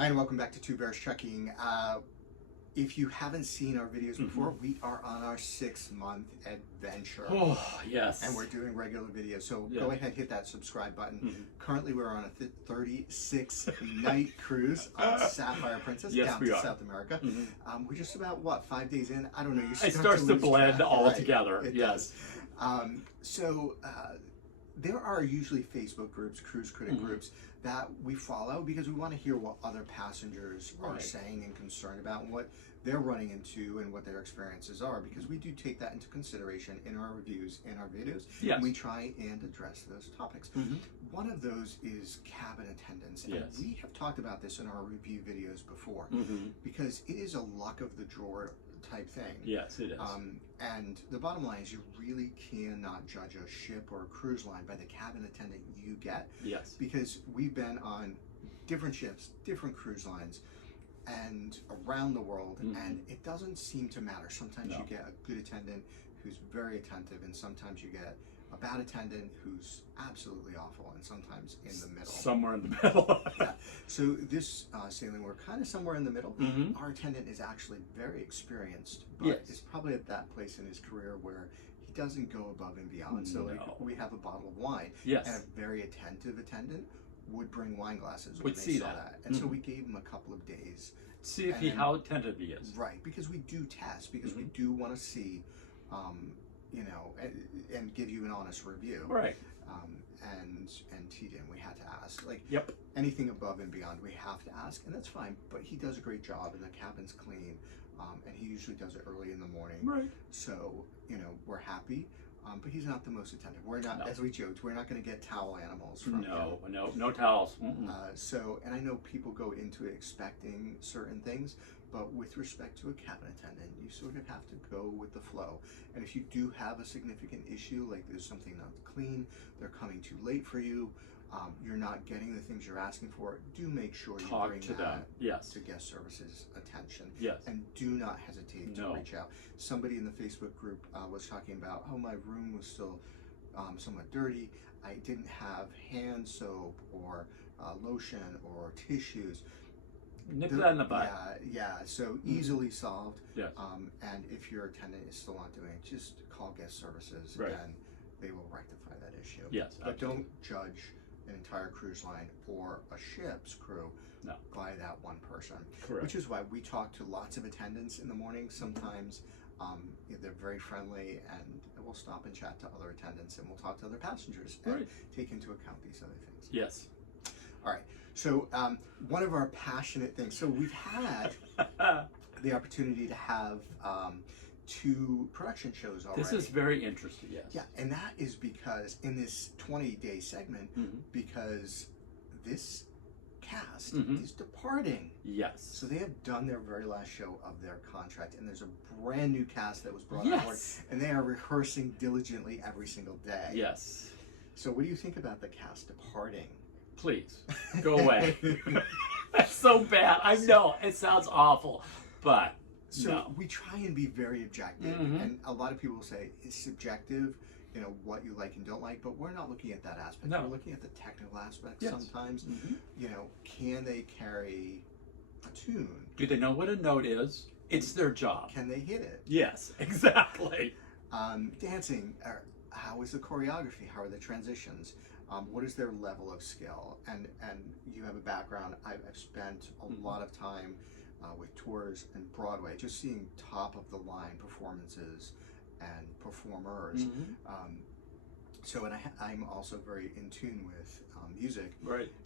Hi and welcome back to Two Bears Trekking. If you haven't seen our videos before, we are on our 6-month adventure. Oh, yes. And we're doing regular videos, so go ahead, hit that subscribe button. Currently we're on a 36-night cruise on Sapphire Princess down to South America. We're just about, what, 5 days in? I don't know. It starts to blend all together, yes. There are usually Facebook groups, cruise critic groups, that we follow because we want to hear what other passengers are saying and concerned about and what they're running into and what their experiences are, because we do take that into consideration in our reviews, in our videos, and we try and address those topics. One of those is cabin attendance, and we have talked about this in our review videos before, because it is a luck of the draw type thing. Yes, it is. And the bottom line is you really cannot judge a ship or a cruise line by the cabin attendant you get. Yes. Because we've been on different ships, different cruise lines, and around the world, and it doesn't seem to matter. Sometimes you get a good attendant who's very attentive, and sometimes you get a bad attendant who's absolutely awful, and sometimes in the middle. Somewhere in the middle. So this sailing, we're kind of somewhere in the middle. Our attendant is actually very experienced, but is probably at that place in his career where he doesn't go above and beyond. So like, we have a bottle of wine, and a very attentive attendant would bring wine glasses when they saw that. And so we gave him a couple of days. See if how attentive he is. Right, because we do test, because we do want to see, you know, and give you an honest review. Right. And he didn't. We had to ask. Like, anything above and beyond, we have to ask, and that's fine. But he does a great job, and the cabin's clean, and he usually does it early in the morning. Right. So, you know, we're happy. But he's not the most attentive. We're not, as we joked, we're not going to get towel animals from him. No towels. So, and I know people go into it expecting certain things, but with respect to a cabin attendant, you sort of have to go with the flow. And if you do have a significant issue, like there's something not clean, they're coming too late for you, you're not getting the things you're asking for, do make sure you bring that to guest services attention. And do not hesitate to reach out. Somebody in the Facebook group was talking about, oh, my room was still somewhat dirty. I didn't have hand soap or lotion or tissues. Nip that in the butt. So easily solved. And if your attendant is still not doing it, just call guest services and they will rectify that issue. But don't judge an entire cruise line or a ship's crew by that one person. Which is why we talk to lots of attendants in the morning. Sometimes they're very friendly, and we'll stop and chat to other attendants, and we'll talk to other passengers and take into account these other things. All right, so one of our passionate things, so we've had the opportunity to have 2 production shows already. This is very interesting, and that is because in this 20-day segment, because this cast is departing. So they have done their very last show of their contract, and there's a brand new cast that was brought on board, and they are rehearsing diligently every single day. So what do you think about the cast departing? Please, go away. That's so bad. I know, it sounds awful, but so we try and be very objective, and a lot of people will say it's subjective, you know, what you like and don't like, but we're not looking at that aspect. We're looking at the technical aspects sometimes. You know, can they carry a tune? Do they know what a note is? It's their job. Can they hit it? Yes, exactly. Dancing, how is the choreography? How are the transitions? What is their level of skill? And you have a background. I've spent a lot of time with tours and Broadway, just seeing top of the line performances and performers. So, and I'm also very in tune with music.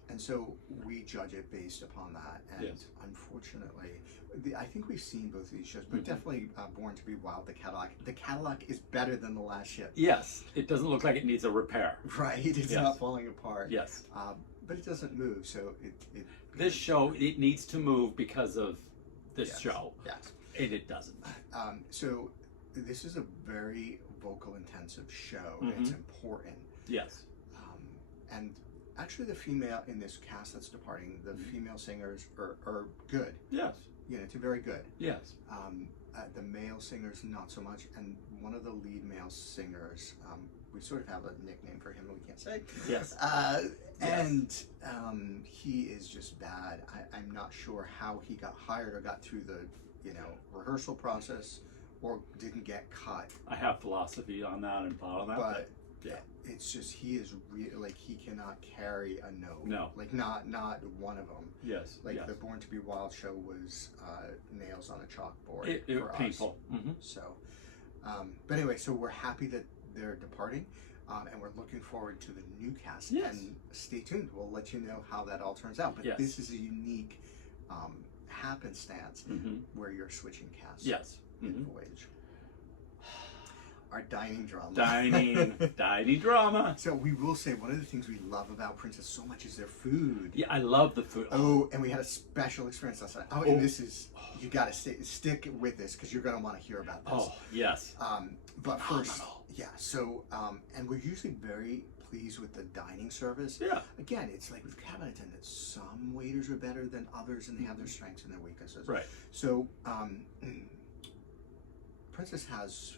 And so we judge it based upon that. And unfortunately, I think we've seen both of these shows, but definitely Born to Be Wild, the Cadillac is better than the last ship. It doesn't look like it needs a repair. It's not falling apart. But it doesn't move, so this show, it needs to move because of this show. And it doesn't. So this is a very vocal intensive show. It's important. And actually the female in this cast that's departing, the female singers are good. You know, it's very good. The male singers not so much, and one of the lead male singers we sort of have a nickname for him, we can't say. Yes. And he is just bad. I'm not sure how he got hired or got through the, rehearsal process or didn't get cut. I have philosophy on that and follow that. But yeah, it's just, he is like, he cannot carry a no. No. Like, not one of them. Yes. Like, the Born to Be Wild show was nails on a chalkboard It for us. Painful. Mm-hmm. So, but anyway, so we're happy that they're departing, and we're looking forward to the new cast. Yes. And stay tuned. We'll let you know how that all turns out. But yes. this is a unique happenstance mm-hmm. where you're switching casts. Yes. In mm-hmm. Voyage. Our dining drama. Dining drama. So we will say one of the things we love about Princess so much is their food. Yeah, I love the food. Oh, and we had a special experience last night. And this is, you got to stick with this because you're going to want to hear about this. Oh, yes. But first, yeah. So, and we're usually very pleased with the dining service. Yeah. Again, it's like with cabin attendants. Some waiters are better than others, and they have their strengths and their weaknesses. Right. So, Princess has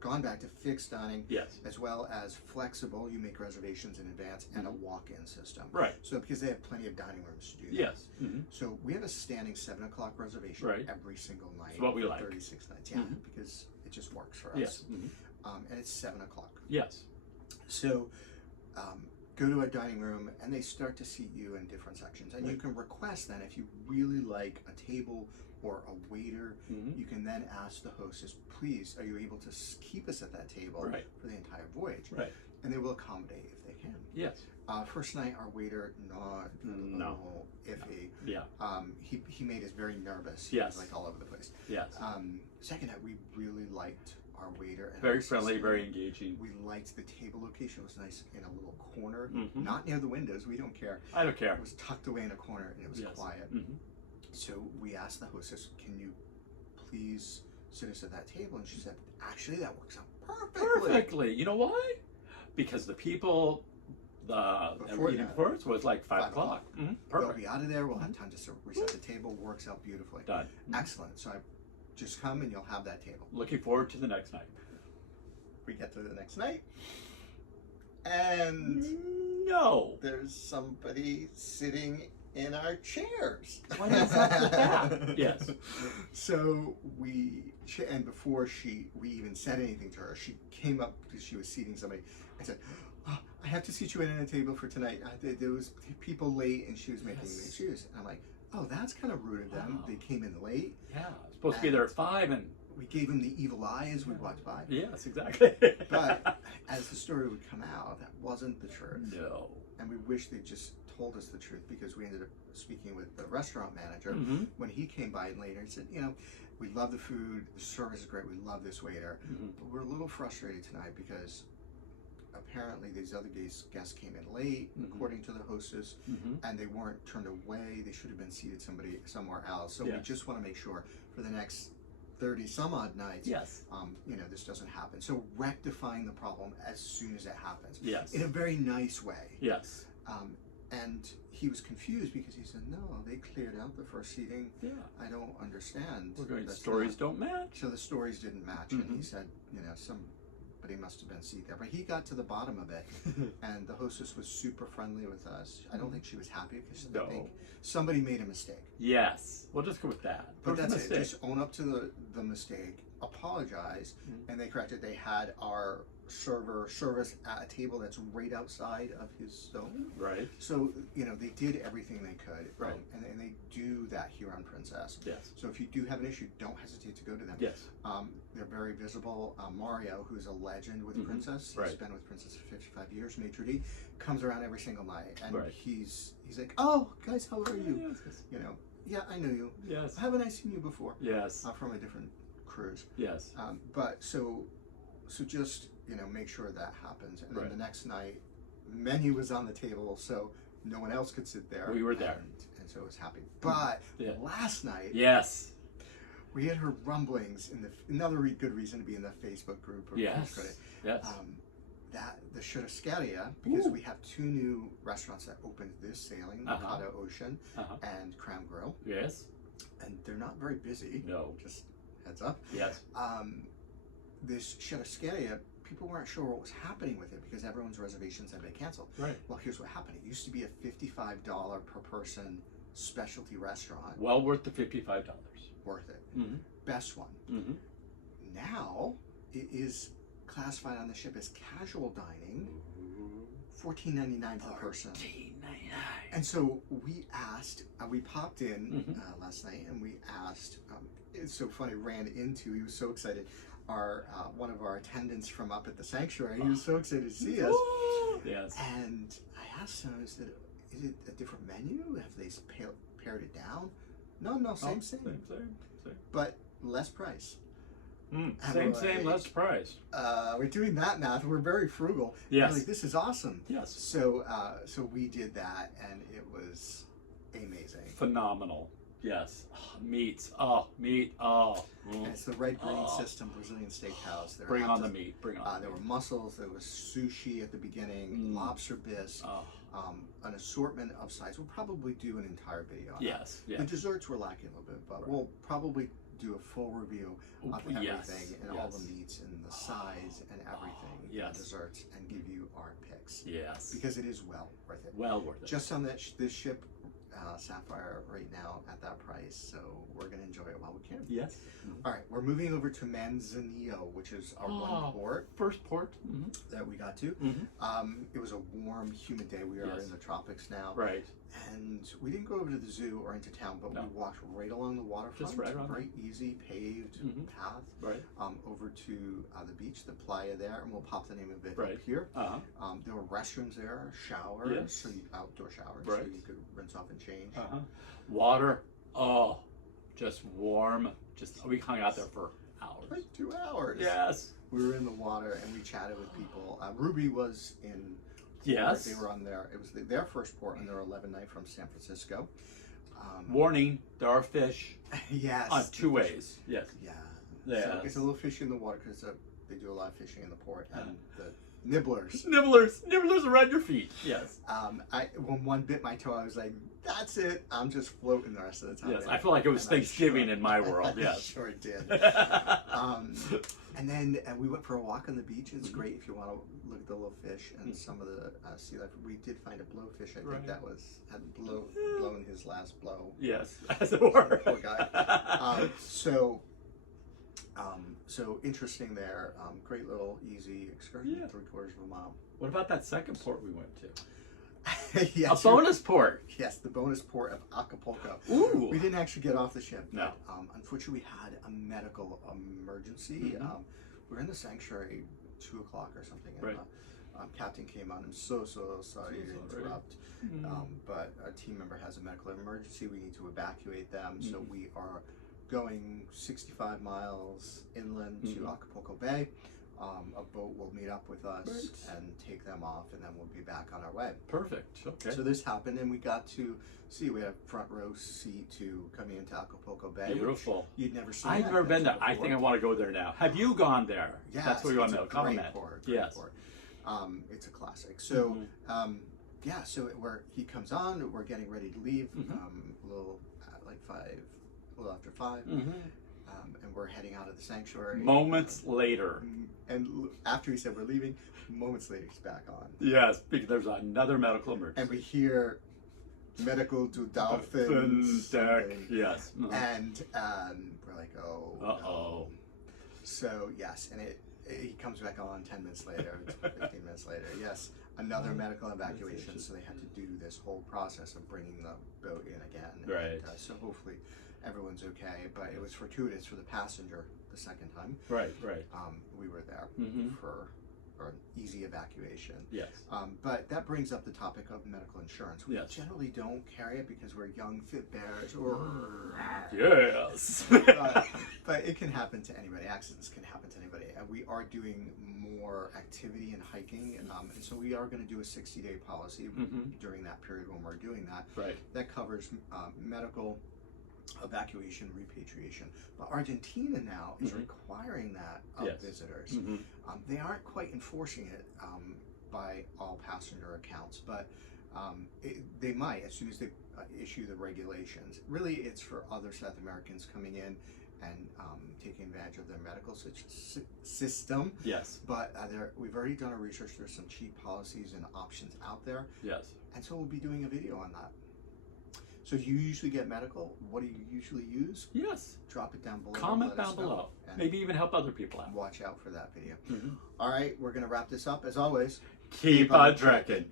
gone back to fixed dining, yes, as well as flexible. You make reservations in advance, and a walk-in system. Right. So because they have plenty of dining rooms to do. Yes. That. Mm-hmm. So we have a standing 7 o'clock reservation every single night. It's what we like. 36 nights. Yeah, because it just works for us. Yes. And it's 7 o'clock. Yes. So go to a dining room, and they start to seat you in different sections, and you can request then if you really like a table or a waiter, you can then ask the hostess, please, are you able to keep us at that table for the entire voyage? Right. And they will accommodate if they can. Yes. First night, our waiter, iffy. Yeah. He made us very nervous. Yes. He was like all over the place. Yes. Second night, we really liked our waiter. And very friendly, very engaging. We liked the table location. It was nice in a little corner, not near the windows. We don't care. I don't care. It was tucked away in a corner, and it was quiet. So we asked the hostess, can you please sit us at that table? And she said, actually, that works out perfectly. You know why? Because the people, before us was like 5 o'clock. Perfect. They'll be out of there. We'll have time to reset the table. Works out beautifully. Done. Excellent. So I just come and you'll have that table. Looking forward to the next night. We get to the next night, and there's somebody sitting in our chairs. What is up with that? Yes. So and before we even said anything to her, she came up because she was seating somebody and said, oh, I have to seat you in a table for tonight. There was people late, and she was making me excuse. And I'm like, oh, that's kind of rude of them. They came in late. Yeah, supposed to be there at 5, and we gave them the evil eye as we walked by. Yes, exactly. But as the story would come out, that wasn't the truth. No. And we wish they'd just told us the truth, because we ended up speaking with the restaurant manager when he came by later. He said, we love the food, the service is great, we love this waiter, but we're a little frustrated tonight because apparently these other guests came in late, according to the hostess, and they weren't turned away. They should have been seated somewhere else. So we just want to make sure for the next 30 some odd nights, this doesn't happen. So rectifying the problem as soon as it happens, in a very nice way. Yes. And he was confused because he said, no, they cleared out the first seating. Yeah. I don't understand. The stories don't match. So the stories didn't match. And he said, somebody must have been seated there. But he got to the bottom of it. And the hostess was super friendly with us. I don't think she was happy because I think somebody made a mistake. Yes. We'll just go with that. But that's it. Just own up to the mistake, apologize, and they corrected. They had our server service at a table that's right outside of his zone. Right. So, they did everything they could. Right. And they do that here on Princess. Yes. So if you do have an issue, don't hesitate to go to them. Yes. They're very visible. Mario, who's a legend with Princess, he's been with Princess for 55 years, maitre d', comes around every single night. And he's like, oh, guys, how are you? Yes. Yeah, I know you. Yes. Haven't I seen you before? Yes. From a different cruise. Yes. But so just, make sure that happens. And then the next night, menu was on the table, so no one else could sit there. We were there. And so it was happy. But last night, we had heard rumblings another good reason to be in the Facebook group. Yes. That the Churrascaria, because we have 2 new restaurants that opened this sailing, Mikado Ocean and Crown Grill. Yes. And they're not very busy. No. Just heads up. Yes. This Churrascaria people weren't sure what was happening with it because everyone's reservations had been canceled. Right. Well, here's what happened. It used to be a $55 per person specialty restaurant. Well worth the $55. Worth it. Mm-hmm. Best one. Mm-hmm. Now it is classified on the ship as casual dining. $14.99 per person. $14.99. And so we asked, we popped in last night, and we asked. It's so funny. Ran into. He was so excited. Our one of our attendants from up at the sanctuary. He was so excited to see us. Yes. And I asked him. I said, "Is it a different menu? Have they pared it down?" No, same. But less price. Same, less price. We're doing that math. We're very frugal. Yes. We're like, this is awesome. Yes. So we did that, and it was amazing. Phenomenal. Yes. Meats. Meat. And it's the red green system Brazilian steakhouse. Bring on the meat. Bring on. There were mussels. There was sushi at the beginning. Lobster bisque. An assortment of sides. We'll probably do an entire video on that. Yes. The desserts were lacking a little bit, but we'll probably do a full review of everything and all the meats and the size and everything, the desserts, and give you our picks. Yes. Because it is well worth it. Well worth it. Just on this ship, Sapphire, right now at that price, so we're going to enjoy it while we can. Yes. All right, we're moving over to Manzanillo, which is our one port. First port. That we got to. It was a warm, humid day. We are in the tropics now. Right. And we didn't go over to the zoo or into town, but we walked right along the waterfront. Just right around. Very easy paved path. Right. Over to the beach, the playa there, and we'll pop the name of it up here. There were restrooms there, showers, outdoor showers, so you could rinse off and change. Water, just warm. We hung out there for hours. Like 2 hours. Yes. We were in the water and we chatted with people. Ruby was in. Yes. They were on it was their first port on their 11 night from San Francisco. Warning, there are fish. Yes. On two ways. Yes. Yeah. So it's a little fishy in the water because they do a lot of fishing in the port. And the nibblers. Nibblers around your feet. Yes. When one bit my toe, I was like, that's it. I'm just floating the rest of the time. Yes, I feel like it was Thanksgiving in my world. Yes. I sure did. And then we went for a walk on the beach. It's great if you want to look at the little fish and some of the sea life. We did find a blowfish. I think that had blown his last blow. Yes, as it were. Poor guy. So interesting there. Great little easy excursion. 3/4 of a mile. What about that second port we went to? Yes, a bonus port. Yes, the bonus port of Acapulco. Ooh. We didn't actually get off the ship. No. But, unfortunately, we had a medical emergency. We were in the sanctuary 2 o'clock or something. And, right. Captain came on. I'm so sorry to interrupt. But a team member has a medical emergency. We need to evacuate them. So we are going 65 miles inland to Acapulco Bay. A boat will meet up with us and take them off, and then we'll be back on our way. Perfect. Okay. So this happened, and we got to see. We had a front row seat to coming into Acapulco Bay. Beautiful. You'd never seen. I've never been there. I think I want to go there now. Have you gone there? Yeah, that's what we want to know. Comment. Yes. It's a classic. So, so he comes on. We're getting ready to leave. A little after 5. And we're heading out of the sanctuary. Moments later. And after he said we're leaving, moments later he's back on. Yes, because there's another medical emergency. And we hear medical to dolphins. Deck. Yes. And we're like, oh. Uh-oh. So, yes, and he comes back on 10 minutes later, 15 minutes later. Yes, another medical evacuation. So they had to do this whole process of bringing the boat in again. Right. And, so hopefully everyone's okay, but it was fortuitous for the passenger the second time. Right. We were there for an easy evacuation. Yes. But that brings up the topic of medical insurance. We generally don't carry it because we're young, fit bears. Yes. But it can happen to anybody. Accidents can happen to anybody. And we are doing more activity and hiking. And so we are going to do a 60-day policy during that period when we're doing that. Right. That covers medical, evacuation, repatriation. But Argentina now is requiring that of visitors. They aren't quite enforcing it by all passenger accounts, but they might as soon as they issue the regulations. Really, it's for other South Americans coming in and taking advantage of their medical system. Yes. But we've already done our research. There's some cheap policies and options out there. Yes. And so we'll be doing a video on that. So you usually get medical. What do you usually use? Yes. Drop it down below. Comment down below. Maybe even help other people out. Watch out for that video. All right, we're going to wrap this up. As always, keep on trekking.